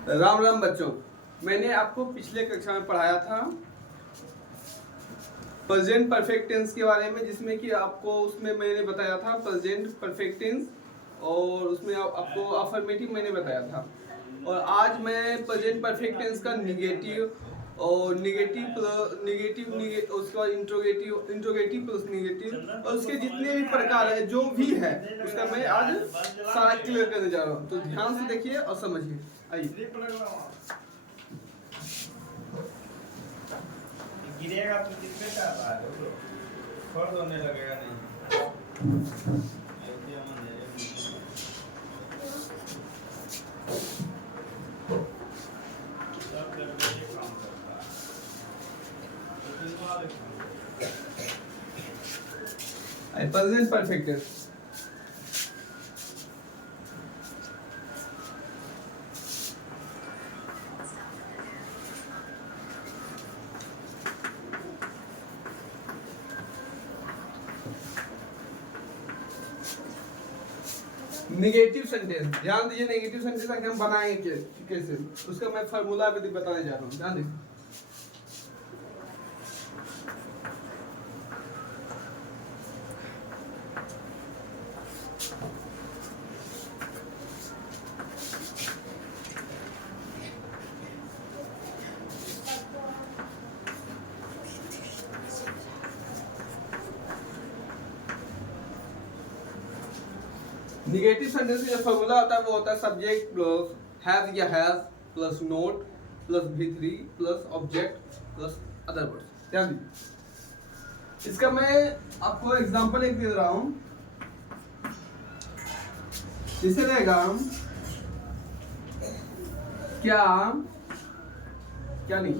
राम राम बच्चों, मैंने आपको पिछले कक्षा में पढ़ाया था प्रेजेंट परफेक्ट टेंस के बारे में, जिसमें कि आपको उसमें मैंने बताया था प्रेजेंट परफेक्ट टेंस और उसमें आपको अफर्मेटिव मैंने बताया था। और आज मैं प्रेजेंट परफेक्ट टेंस का निगेटिव और निगेटिव उसके बाद इंट्रोगेटिव प्लस निगेटिव और उसके जितने भी प्रकार है जो भी है उसका मैं आज सारा क्लियर करने जा रहा हूँ। तो ध्यान से देखिए और समझिए। आइए, गिरेगा तो कितने का आ रहा है फर्द होने लगेगा नहीं। सब जगह ये काम करता है। Present perfect tense negative sentence, ध्यान दीजिए। नेगेटिव सेंटेंस हम बनाएंगे कैसे, उसका मैं फार्मूला भी बताने जा रहा हूँ। ध्यान दीजिए। नेगेटिव सेंटेंस का जो फॉर्मूला होता है वो होता है सब्जेक्ट प्लस हैव या has plus note plus V3 plus object plus other words. ध्यान दीजिए। इसका मैं आपको एग्जांपल एक दे रहा हूं, जिसे रहेगा क्या क्या नहीं,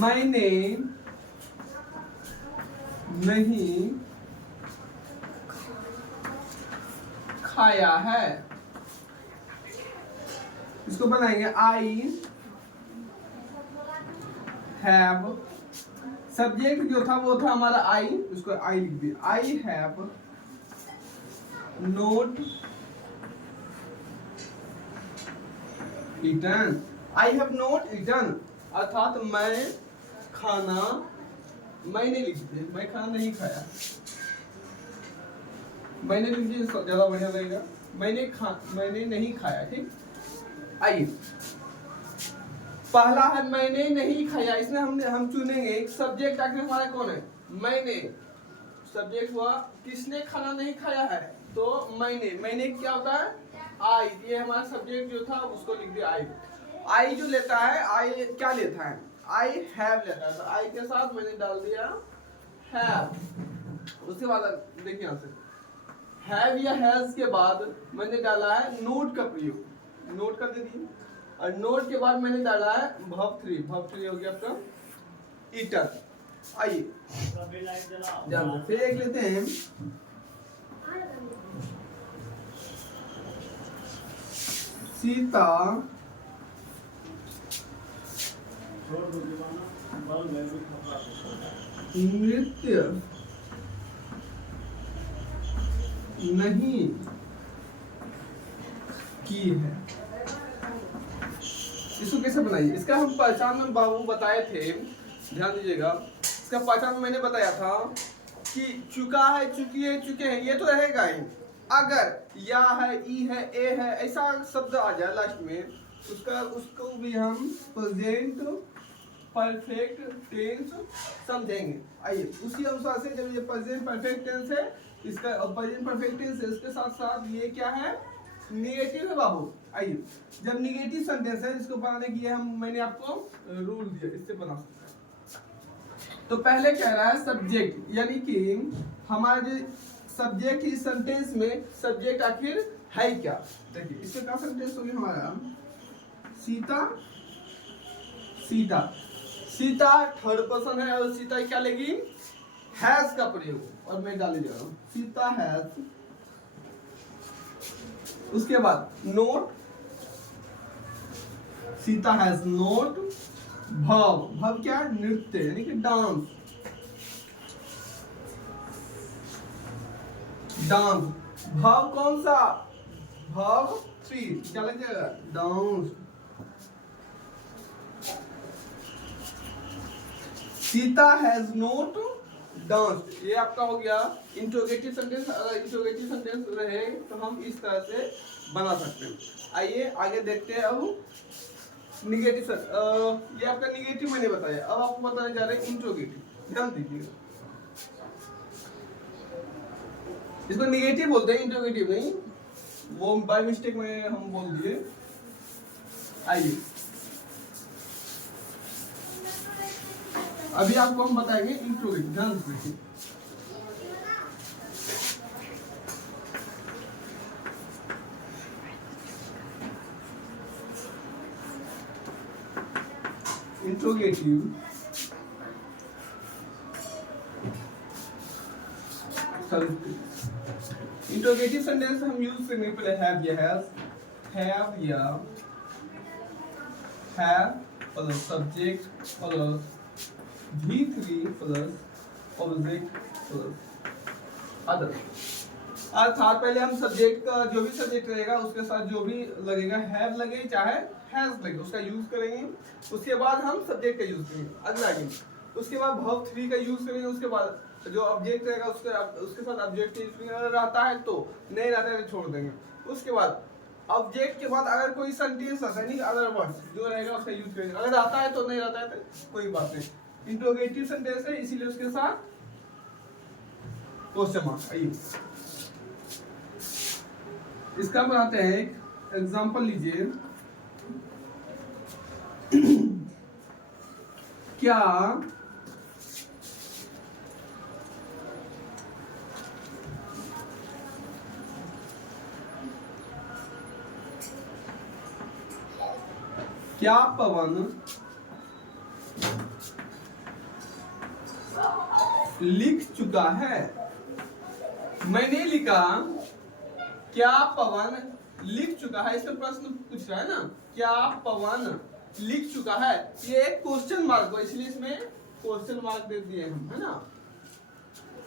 मैंने नहीं खाया है। इसको बनाएंगे आई हैव, सब्जेक्ट जो था वो था हमारा आई, उसको आई लिख दिया। I have not eaten, I have not eaten अर्थात मैं खाना, मैंने लिख दिया, मैं खाना नहीं खाया। मैंने लिख दिया ज्यादा बढ़िया लगेगा। मैंने नहीं खाया। ठीक, आइए पहला है मैंने नहीं खाया। इसमें हम चुनेंगे एक सब्जेक्ट। आखिर हमारा कौन है? मैंने। सब्जेक्ट हुआ किसने खाना नहीं खाया है, तो मैंने क्या होता है? आई। ये हमारा सब्जेक्ट जो था उसको लिख दिया आई। आई जो लेता है, आई क्या लेता है? आई हैव लेता है, तो आई के साथ मैंने डाल दिया हैव। उसके बाद देखिए यहां से हैव या हैज के बाद मैंने डाला है नोट का प्रयोग, नोट कर दे दिए। और नोट के बाद मैंने डाला है verb 3 हो गया आपका ईटर। आइए फिर एक लेते हैं सीता नृत्य नहीं की है। इसको कैसे बनाइए? इसका हम पहचान में बाबू बताए थे, ध्यान दीजिएगा। इसका पहचान में मैंने बताया था कि चुका है, चुकी है, चुके हैं, ये तो रहेगा ही। अगर या है, ई है, ए है, ऐसा शब्द आ जाए लास्ट में, उसको भी हम प्रेजेंट परफेक्ट टेंस समझेंगे। आइए उसी अनुसार से, जब ये प्रेजेंट परफेक्ट टेंस है, इसका प्रेजेंट परफेक्ट टेंस है, इसके साथ साथ ये क्या है? नेगेटिव है बाबू। आइए जब नेगेटिव सेंटेंस है, इसको बनाने की मैंने आपको रूल दिया, इससे बना सकते हैं। तो पहले कह रहा है सब्जेक्ट, यानी कि हमारा जो सब्जेक्ट इस सेंटेंस में, सब्जेक्ट आखिर है क्या? देखिए इससे क्या सेंटेंस होगी हमारा? सीता सीता थर्ड पर्सन है और सीता क्या लेगी? हैज का प्रयोग। और मैं डाले जा रहा हूं सीता हैज। उसके बाद नोट, सीता हैज नोट। भव क्या? नृत्य, यानी कि डांस। भव कौन सा? भव स्ट्रीट, क्या लग जाएगा? Down. Sita has not danced, ये आपका हो गया इंट्रोगेटिव सेंटेंस। अगर इंट्रोगेटिव सेंटेंस रहे तो हम इस तरह से बना सकते हैं। आइए आगे देखते हैं अब निगेटिव। ये आपका निगेटिव मैंने बताया, अब आपको बताने जा रहे हैं इंट्रोगेटिव। ध्यान दीजिएगा, इसको निगेटिव बोलते हैं, इंट्रोगेटिव नहीं, वो बाय मिस्टेक में हम बोल दिए। आइए अभी आपको हम बताएंगे इंट्रोगेटिव, ध्यान से देखिए। इंट्रोगेटिव इंट्रोगेटिव सेंटेंस हम यूज करने पहले हैव या हैव या have plus subject plus V3 plus object plus other. अर्थात पहले हम सब्जेक्ट का जो भी सब्जेक्ट रहेगा उसके साथ जो भी लगेगा हैव लगे चाहे हैज लगे उसका यूज करेंगे। उसके बाद हम सब्जेक्ट का यूज करेंगे अगला दिन। उसके बाद वर्ब 3 का यूज करेंगे। उसके बाद जो ऑब्जेक्ट रहेगा उसके साथ ऑब्जेक्ट का यूज करेंगे। अगर रहता है तो, नहीं रहता है तो छोड़ देंगे। उसके बाद ऑब्जेक्ट के बाद अगर कोई सेंटेंस आता है नहीं अदर वर्ड्स जो रहेगा उसका यूज करेंगे। अगर आता है तो, नहीं रहता है तो कोई बात नहीं। इंट्रोगेटिव सेंटेंस है इसीलिए उसके साथ क्वेश्चन मार्क। आइए इसका बनाते हैं एक एग्जांपल लीजिए। क्या क्या पवन लिख चुका है? मैंने लिखा क्या पवन लिख चुका है, इसका प्रश्न पूछ रहा है ना। क्या पवन लिख चुका है, ये एक क्वेश्चन मार्क हो इसलिए इसमें क्वेश्चन मार्क दे दिए हम, है ना।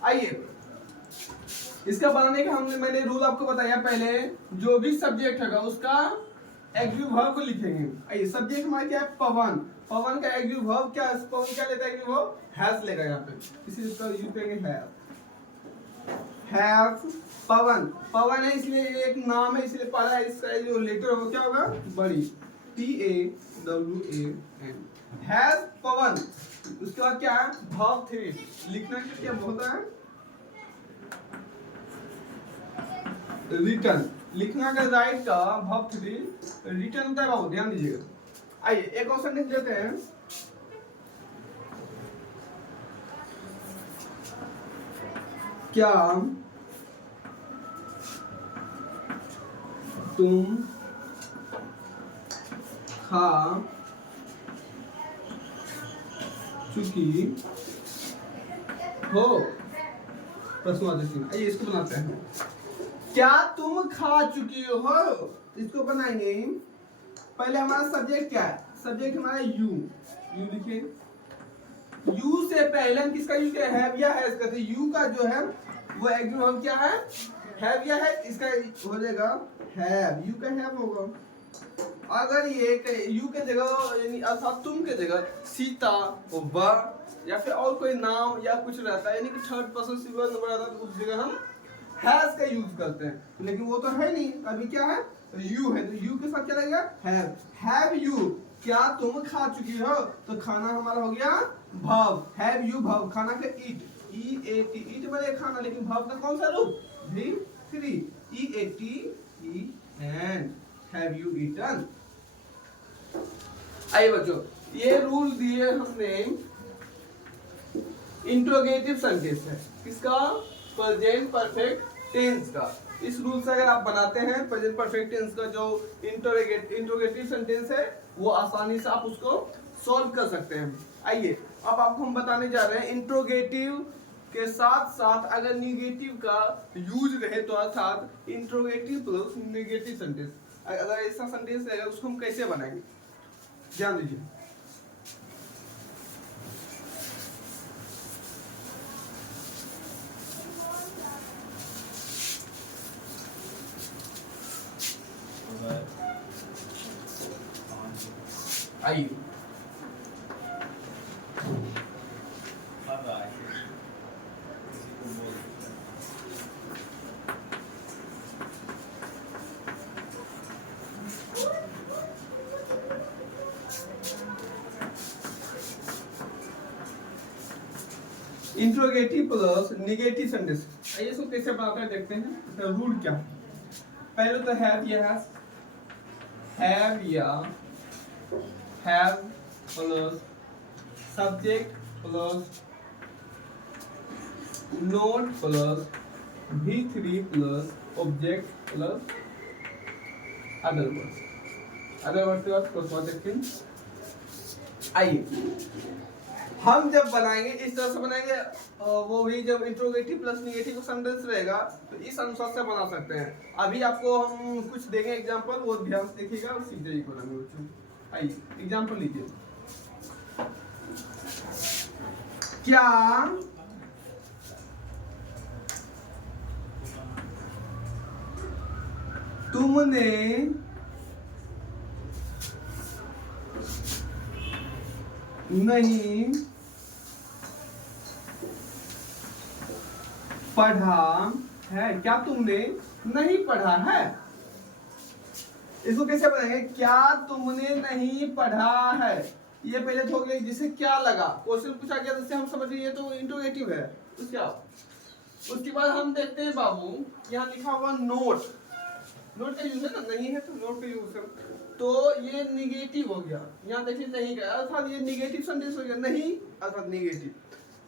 आइए इसका बनाने का मैंने रूल आपको बताया पहले। जो भी सब्जेक्ट होगा उसका एग्रीव वर्ब को लिखेंगे। आइए सब्जेक्ट हमारा क्या है? पवन। पवन का एग्रीव वर्ब क्या है? पवन क्या लेता है? एग्रीव वर्ब हैज लेगा यहाँ पे, इसीलिए इसका यूज करेंगे हैव। हैव पवन, पवन है इसलिए एक नाम है इसलिए पहला इसका जो लेटर होगा क्या होगा? बड़ी TAWAN। हैज पवन। उसके बाद क्या है? वर्ब 3 लिखना क्या बोलता है? रिटर्न। लिखना का राइट का वर्ब 3 रिटर्न होता है बाबू, ध्यान दीजिएगा। आइए एक और सेंटेंस लेते हैं। क्या तुम खा चुकी हो? प्रश्नवाचक चिन्ह। आइए इसको बनाते हैं। क्या तुम खा चुकी हो? इसको बनाएंगे। पहले हमारा सब्जेक्ट क्या है? सब्जेक्ट हमारा यू। यू लिखिए। यू से पहले हम किसका यूज किया? हैव या हैज करते। यू का जो है वो एग्रीव वर्ब क्या है? हैव या हैज। इसका हो जाएगा हैव। यू का हैव होगा। अगर ये यू के जगह यानी अर्थात तुम के जगह सीता व या फिर और कोई नाम या कुछ रहता है यानी कि थर्ड पर्सन सिंगुलर नंबर आता है तो उस जगह हम हैज का यूज करते हैं। लेकिन वो तो है नहीं, अभी क्या है? यू है तो यू के साथ क्या लगेगा? हैव। हैव यू, क्या तुम खा चुकी हो? तो खाना हमारा हो गया verb। Have you verb। खाना का ईट, EAT ईट बने खाना, लेकिन verb का कौन सा रूप? V3 EATEN। Have you eaten. आइए बच्चों ये रूल दिए हमने इंट्रोगेटिव सेंटेंस है किसका? प्रेजेंट परफेक्ट टेंस का। इस रूल से अगर आप बनाते हैं प्रेजेंट परफेक्ट टेंस का जो इंट्रोगेटिव सेंटेंस है वो आसानी से आप उसको सॉल्व कर सकते हैं। आइए अब आपको हम बताने जा रहे हैं इंट्रोगेटिव के साथ साथ अगर निगेटिव का यूज रहे तो अर्थात इंट्रोगेटिव प्लस निगेटिव सेंटेंस, अगर ऐसा सेंटेंस रहेगा उसको हम कैसे बनाएंगे, ध्यान दीजिए। आइए पढ़ रहा है किसी को बोल देता है। Interrogative plus negative sentence. आइए इसको कैसे बनाते हैं देखते हैं। इसका रूल क्या है। पहले तो हैव या have plus subject plus note plus V3 plus object plus other words के बाद क्वेश्चन देखते हैं। आइए हम जब बनाएंगे इस तरह से बनाएंगे, वो भी जब इंट्रोगेटिव प्लस निगेटिव सेंटेंस रहेगा तो इस अनुसार से बना सकते हैं। अभी आपको हम कुछ देंगे एग्जांपल, वो ध्यान से देखिएगा और सीख जाइए बनाने बच्चों। आइए एग्जांपल लीजिए। क्या तुमने नहीं पढ़ा है? क्या तुमने नहीं पढ़ा है? इसको कैसे बनाएंगे? क्या तुमने नहीं पढ़ा है? ये पहले तो हो गया जिसे क्या लगा, क्वेश्चन पूछा गया तो हम समझ ये तो इंट्रोगेटिव है। उसके बाद हम देखते हैं बाबू, यहाँ लिखा हुआ नोट। नोट का यूज है ना, नहीं है तो नोट का यूज है, तो ये निगेटिव हो गया। यहाँ देखिए नहीं का अर्थात ये निगेटिव सेंटेंस हो गया, नहीं अर्थात निगेटिव।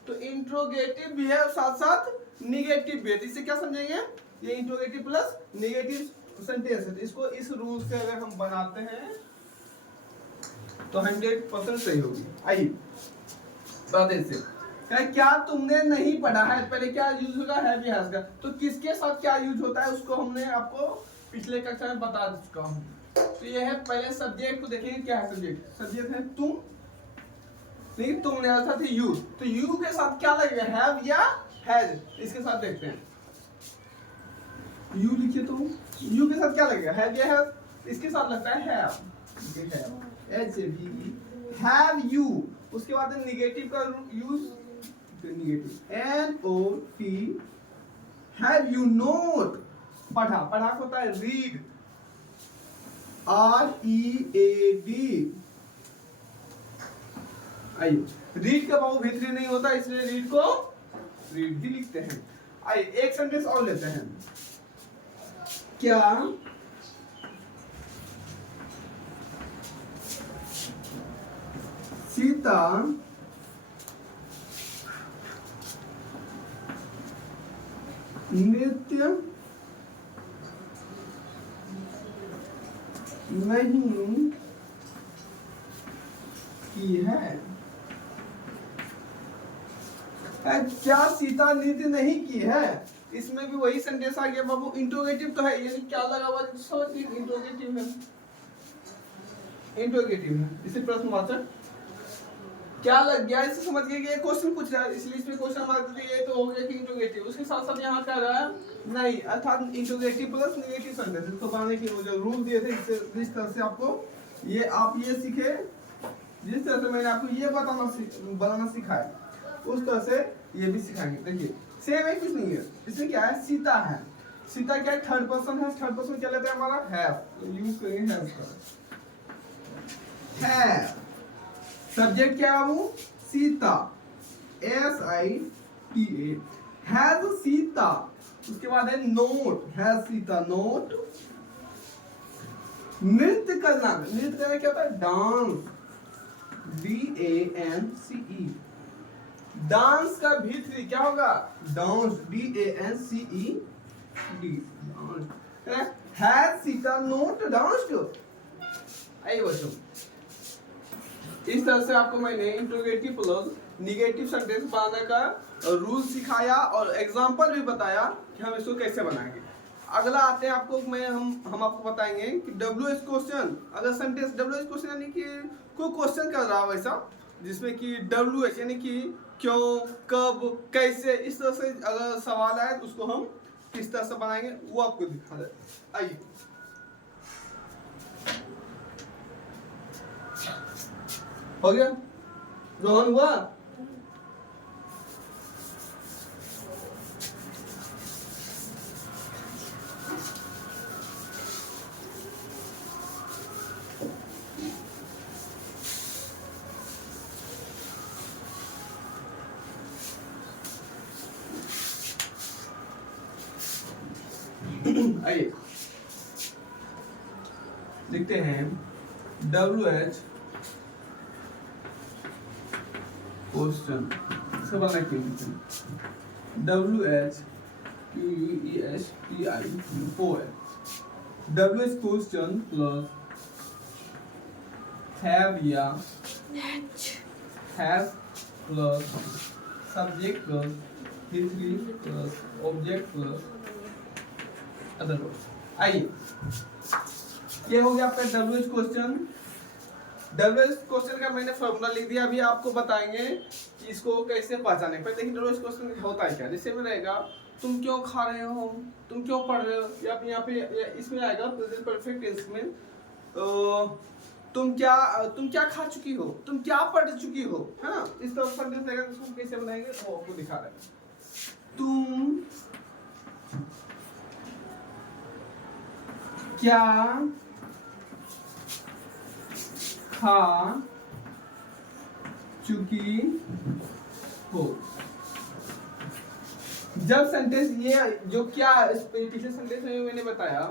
तो इंट्रोगेटिव भी है और साथ साथ निगेटिव भी है। तो इससे क्या समझेंगे? ये इंट्रोगेटिव प्लस निगेटिव सेंटेंस है। इसको इस रूल से अगर हम बनाते हैं तो 100% सही होगी। आइए बताते हैं। क्या तुमने नहीं पढ़ा है? पहले क्या यूज होगा? है भी हैज का। तो किसके साथ क्या यूज होता है उसको हमने आपको पिछले कक्षा में बता चुका हूं। तो ये है, पहले सब्जेक्ट को देखेंगे। क्या है सब्जेक्ट? सब्जेक्ट है तुम, लेकिन तुमने अर्थात यू। तो यू के साथ क्या लगेगा? हैव या हैज। इसके साथ देखते हैं। यू लिखिए तो यू के साथ क्या लगेगा? हैव या हैज। इसके साथ लगता है have. H A V have you. उसके बाद निगेटिव का use, negative N O T. Have you not पढ़ा? पढ़ा होता है रीड, READ। आइए रीड का बाबू V3 नहीं होता, इसलिए रीड को रीड भी लिखते हैं। आइए एक सेंटेंस और लेते हैं। क्या सीता नृत्य नहीं की है? क्या सीता नृत्य नहीं की है? इसमें भी वही सेंटेंस आ गया बाबू। इंट्रोगेटिव तो है, यानी क्या लगा हुआ इंट्रोगेटिव है। इंट्रोगेटिव है, इसे प्रश्नवाचक क्या लग गया? इसे समझ गए कि ये क्वेश्चन पूछ रहा है, इसलिए इसमें क्वेश्चन मार्क दिए तो हो गया कि इंट्रोगेटिव। उसके साथ साथ यहाँ क्या रहा है? नहीं अर्थात इंट्रोगेटिव प्लस नेगेटिव सेंटेंस। इसको बनाने के जो रूल दिए थे, इस तरह से आपको ये आप ये सीखे, जिस तरह से मैंने आपको ये बनाना सिखाया उस तरह से ये भी सिखाएंगे। देखिए सेम है, कुछ नहीं है। इसमें क्या है? सीता है। सीता क्या है? थर्ड पर्सन है। थर्ड पर्सन क्या लेते हैं हमारा? हैव। तो यूज करेंगे हैव का। हैव सब्जेक्ट क्या है बाबू? सीता, SITA। हैज सीता। उसके बाद है नोट, हैज सीता नोट। नृत्य करना, नृत्य करना क्या होता है? Dance, DANCE। डांस का V3 क्या होगा? Dance, DANCED। Has Sita note dance. आइए बच्चों, इस तरह से आपको मैंने इंट्रोगेटिव प्लस निगेटिव सेंटेंस बनाने का रूल सिखाया और एग्जांपल भी बताया कि हम इसको कैसे बनाएंगे। अगला आते हैं आपको हम आपको बताएंगे कि WH क्वेश्चन। अगर सेंटेंस WH क्वेश्चन यानी कि कोई क्वेश्चन कर रहा हो वैसा, जिसमें कि WH यानी कि क्यों, कब, कैसे, इस तरह से अगर सवाल आए तो उसको हम किस तरह से बनाएंगे वो आपको दिखा दे। आइए हो गया? रोहन हुआ? आइए लिखते हैं WH क्वेश्चन से बना के WH WH question plus have या have plus subject plus history plus object plus other words. आइए ये हो गया आपका WH क्वेश्चन। WH क्वेश्चन का मैंने फॉर्मूला लिख दिया, अभी आपको बताएंगे कि इसको कैसे पहचाने। पहले देखिए WH क्वेश्चन होता है क्या। जैसे में रहेगा तुम क्यों खा रहे हो, तुम क्यों पढ़ रहे हो, या यहाँ पे इसमें आएगा प्रेजेंट परफेक्ट टेंस में तुम क्या खा चुकी हो, तुम क्या पढ़ चुकी हो, है ना। इस तरह सेंटेंस रहेगा, इसको कैसे बनाएंगे वो आपको दिखा रहे हैं। तुम क्या खा चुकी हो। जब सेंटेंस ये जो क्या पिछले सेंटेंस में मैंने बताया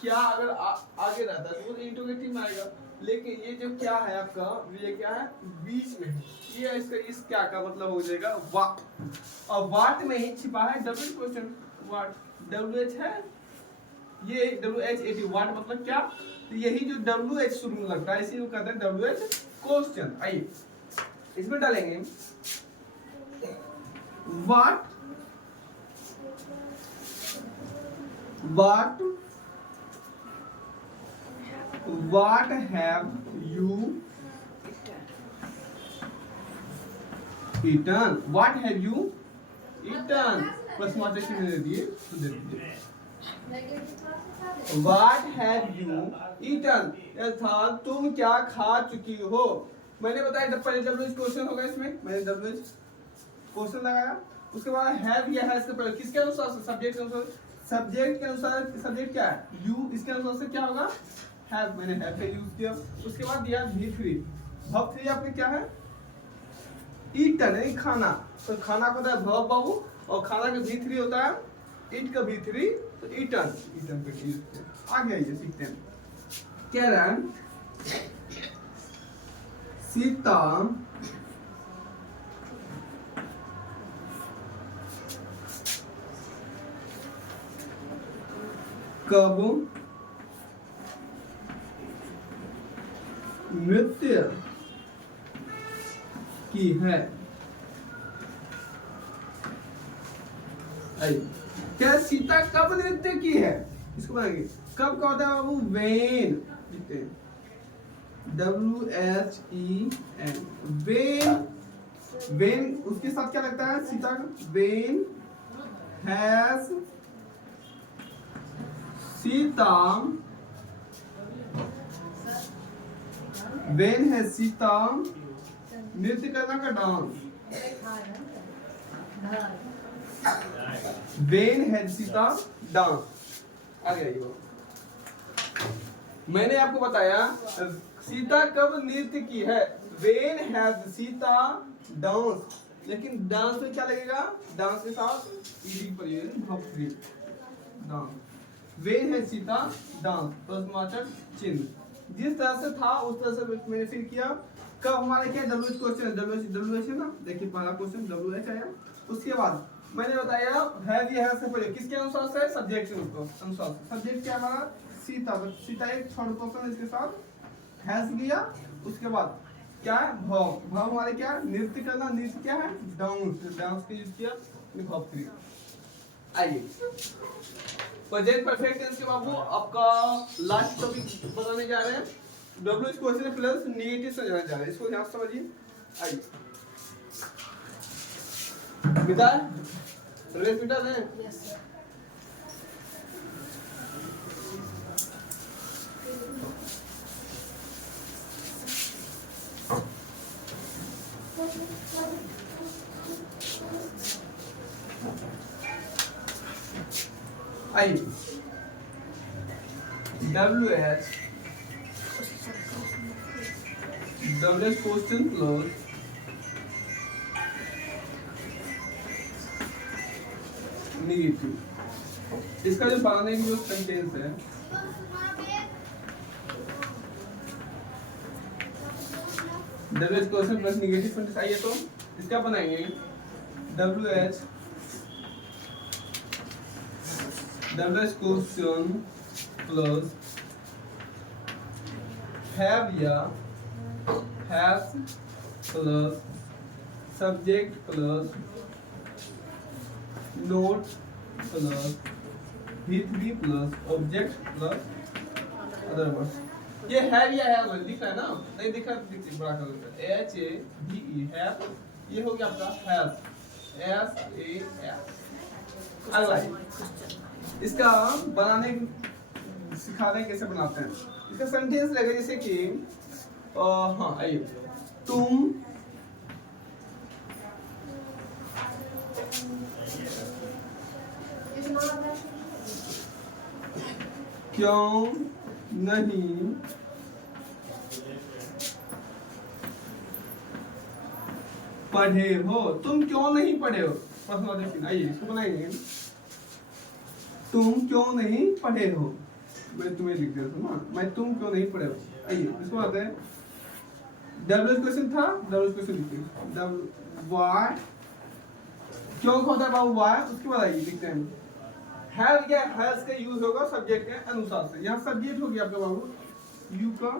क्या अगर आगे रहता है तो इंटरोगेटिव में आएगा, लेकिन ये जो क्या है आपका ये क्या है बीच में, ये इसका इस क्या का मतलब हो जाएगा वाट, और वाट में ही छिपा है WH क्वेश्चन। वाट WH है, ये WH वाट मतलब क्या, तो यही जो WH शुरू में लगता है इसी को कहते हैं WH क्वेश्चन। आइए इसमें डालेंगे वाट have you eaten, what have you eaten, प्रश्नवाचक चिन्ह दे दिए तो दे दीजिए What have you eaten, अर्थात तुम क्या खा चुकी हो। मैंने बताया पहले WH क्वेश्चन होगा, इसमें मैंने WH क्वेश्चन लगाया, उसके बाद have या has के पहले किसके अनुसार से सब्जेक्ट के अनुसार, सब्जेक्ट के अनुसार सब्जेक्ट क्या है you, इसके अनुसार से क्या होगा have, मैंने have का यूज किया। उसके बाद दिया V3, verb 3 आपके क्या है eaten है खाना, तो खाना को होता है verb बाबू, और खाना का V3 होता है eat का V3 तो eaten पे यूज किया। आगे आइए सीखते हैं। कह रहा है सीता कब नृत्य की है। क्या सीता कब नृत्य की है, इसको बनाएंगे कब का होता है बाबू वेन, WHEN वेन, वेन उसके साथ क्या लगता है सीता का, वेन हैज सीता, वेन है सीता नृत्य करना का डांस, वेन है सीता डांस। आ गया ये मैंने आपको बताया सीता कब नृत्य की है, वेन हैज सीता डांस, लेकिन डांस में क्या लगेगा, डांस के साथ ईडी परियोग डांस, वेन है सीता डांस प्रश्नवाचक चिन्ह। जिस तरह से था उस तरह से मैंने फिर किया। कब हमारा क्या WH क्वेश्चन, WH है ना, देखिए पहला क्वेश्चन WH आया, उसके बाद मैंने बताया हैव या हैज से पहले किसके अनुसार से, सब्जेक्ट के अनुसार से। सब्जेक्ट क्या हमारा सीता, तो सीता एक थर्ड पर्सन इसके साथ हैज गया, उसके बाद क्या है verb, verb हमारे क्या नृत्य करना, नृत्य क्या है डांस, डांस का यूज किया verb 3। आइए प्रेजेंट परफेक्ट टेंस के बाबू आपका लास्ट टॉपिक बताने जा रहे हैं, WH क्वेश्चन प्लस नेगेटिव समझाने जा रहे हैं, इसको ध्यान से समझिए। आइए मिटा रेस मिटा दें। Yes, sir. आइए WH क्वेश्चन क्लोज नेगेटिव। इसका जो बनाने की जो सेंटेंस है WH question plus negative sentence, आइए तो इसका बनाएंगे WH क्वेश्चन प्लस हैव या have plus subject plus note plus V3 plus object plus other words. ये हैव या हैव दिख रहा है ना, नहीं दिख रहा तो बड़ा कर लेते हैं HAVE हैव, ये हो गया आपका हैव SAF। अगला इसका बनाने सिखा दें कैसे बनाते हैं। इसका सेंटेंस लगे जैसे कि हाँ आइए, तुम क्यों नहीं पढ़े हो, तुम क्यों नहीं पढ़े हो। प्रश्न आइए इसको बनाएंगे, तुम क्यों नहीं पढ़े हो। मैं तुम्हें लिख देता हूँ ना, मैं तुम क्यों नहीं पढ़े हो। आइए इसको आते हैं WH क्वेश्चन था, WH क्वेश्चन लिखते वाई, क्यों होता है बाबू वाई, उसके बाद आइए लिखते हैं हैव या हैज का यूज होगा सब्जेक्ट के अनुसार से। यहाँ सब्जेक्ट हो गया आपका बाबू यू का,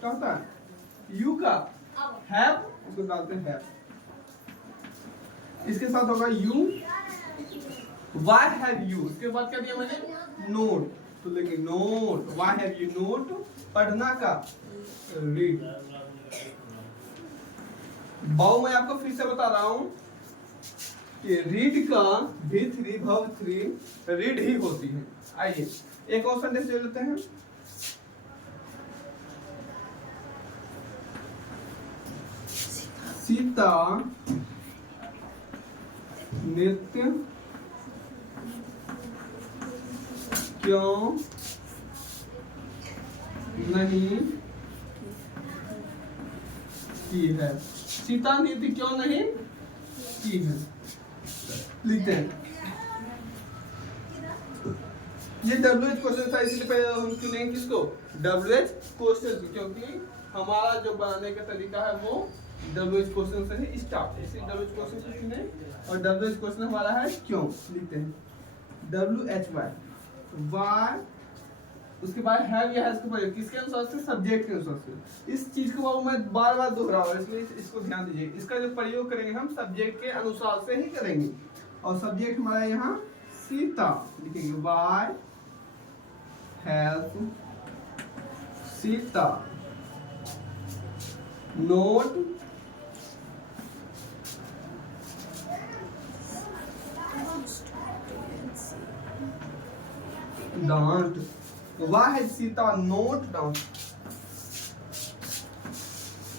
क्या होता है यू का हैव, उसको डालते हैं हैव, इसके साथ होगा यू, व्हाई हैव यू, इसके बाद क्या दिया मैंने नोट, तो लेकिन note why have you note, पढ़ना का रीड। बाबू मैं आपको फिर से बता रहा हूं कि रीड का V3 verb 3 रीड ही होती है। आइए एक और सेंटेंस ले लेते हैं, सीता नृत्य क्यों नहीं की है, सीता नृत्य क्यों नहीं की है, लिखते हैं। ये WH क्वेश्चन था, इसलिए पहले हम चुनेंगे किसको WH क्वेश्चन, क्योंकि हमारा जो बनाने का तरीका है वो WH क्वेश्चन से ही स्टार्ट है, इसलिए WH क्वेश्चन से चुने। और WH क्वेश्चन हमारा है क्यों, लिखते हैं WHY वाई, उसके बाद हैव या हैज का प्रयोग किसके अनुसार से, सब्जेक्ट के अनुसार से। इस चीज को बाबू मैं बार बार दोहरा रहा हूं, इसलिए इसको ध्यान दीजिए। इसका जो प्रयोग करेंगे हम सब्जेक्ट के अनुसार से ही करेंगे, और सब्जेक्ट हमारा यहाँ सीता, लिखेंगे वाई हैज सीता नोट डांट, वाह है सीता नोट डाउन।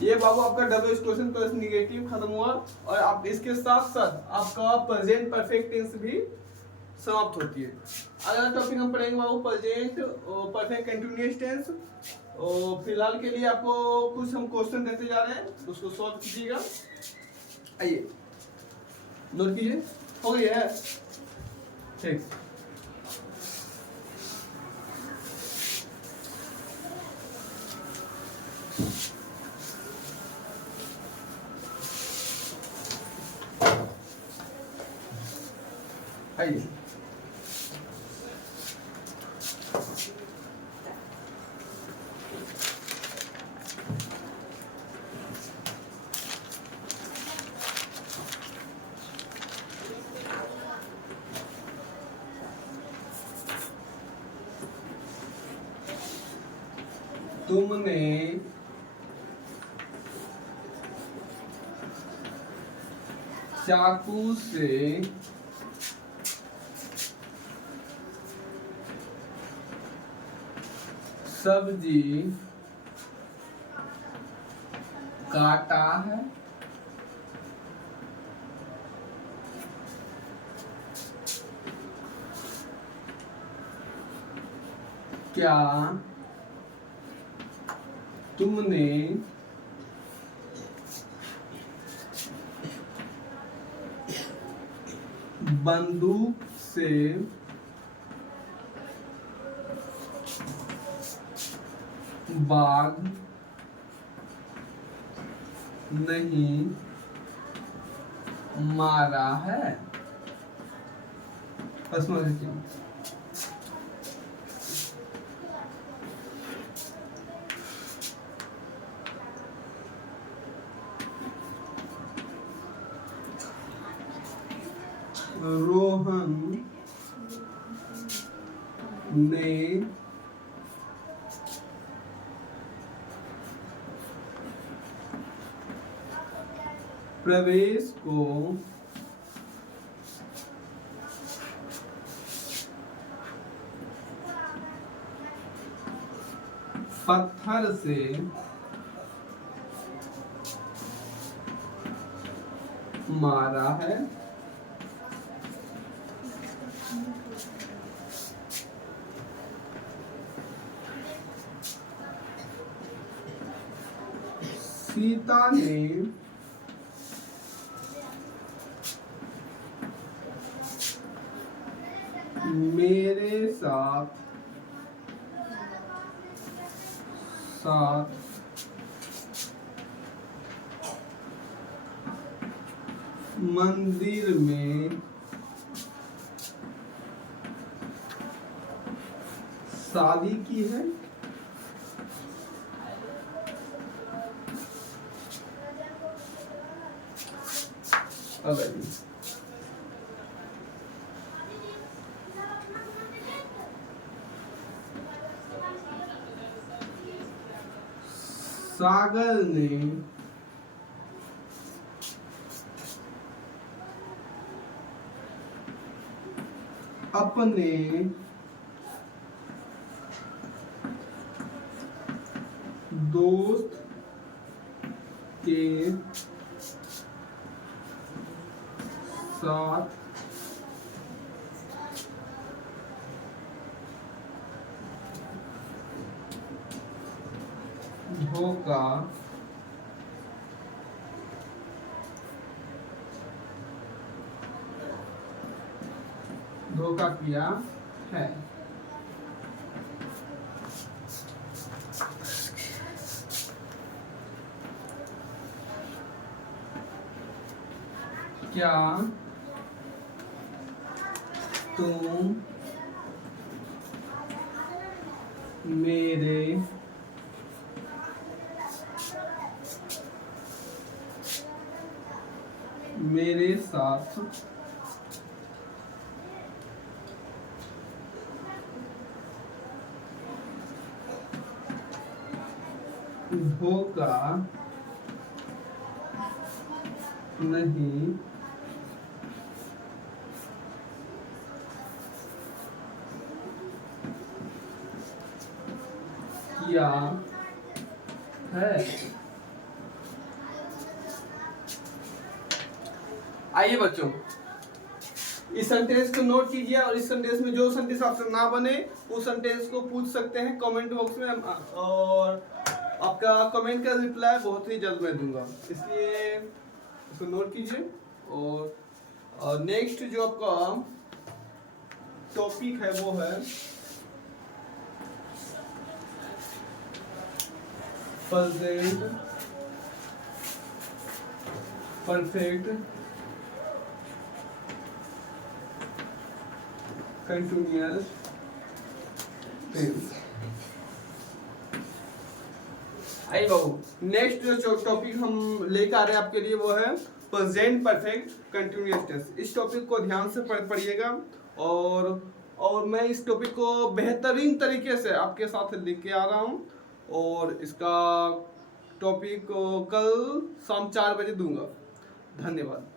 ये बाबू आपका WH क्वेश्चन प्लस नेगेटिव खत्म हुआ, और आप इसके साथ साथ आपका प्रेजेंट परफेक्ट टेंस भी समाप्त होती है। अगला टॉपिक हम पढ़ेंगे बाबू प्रेजेंट परफेक्ट कंटीन्यूअस टेंस। और फिलहाल के लिए आपको कुछ हम क्वेश्चन देते जा रहे हैं, उसको सॉल्व कीजिएगा। आइए नोट कीजिए, हो गई है ठीक। आइए तुमने चाकू से सब्जी काटा है, क्या तुमने बंदूक से बाघ नहीं मारा है? रोहन ने प्रवेश को पत्थर से मारा है। सीता ने मेरे साथ मंदिर में शादी की है। सागर ने अपने दोस्त के साथ धोखा किया है। क्या तुम मेरे साथ धोखा नहीं किया है। आइए बच्चों, इस सेंटेंस को नोट कीजिए और इस सेंटेंस में जो सेंटेंस आपसे ना बने उस सेंटेंस को पूछ सकते हैं कमेंट बॉक्स में, और आपका कमेंट का रिप्लाई बहुत ही जल्द मैं दूंगा, इसलिए इसको नोट कीजिए। और नेक्स्ट जो आपका टॉपिक है वो है प्रेजेंट परफेक्ट कंटिन्यूअस टेंस। आइए बाबू, नेक्स्ट जो टॉपिक हम लेकर आ रहे हैं आपके लिए वो है प्रेजेंट परफेक्ट कंटिन्यूअस टेंस। इस टॉपिक को ध्यान से पढ़िएगा और मैं इस टॉपिक को बेहतरीन तरीके से आपके साथ लेके आ रहा हूँ, और इसका टॉपिक कल शाम 4 बजे दूंगा। धन्यवाद।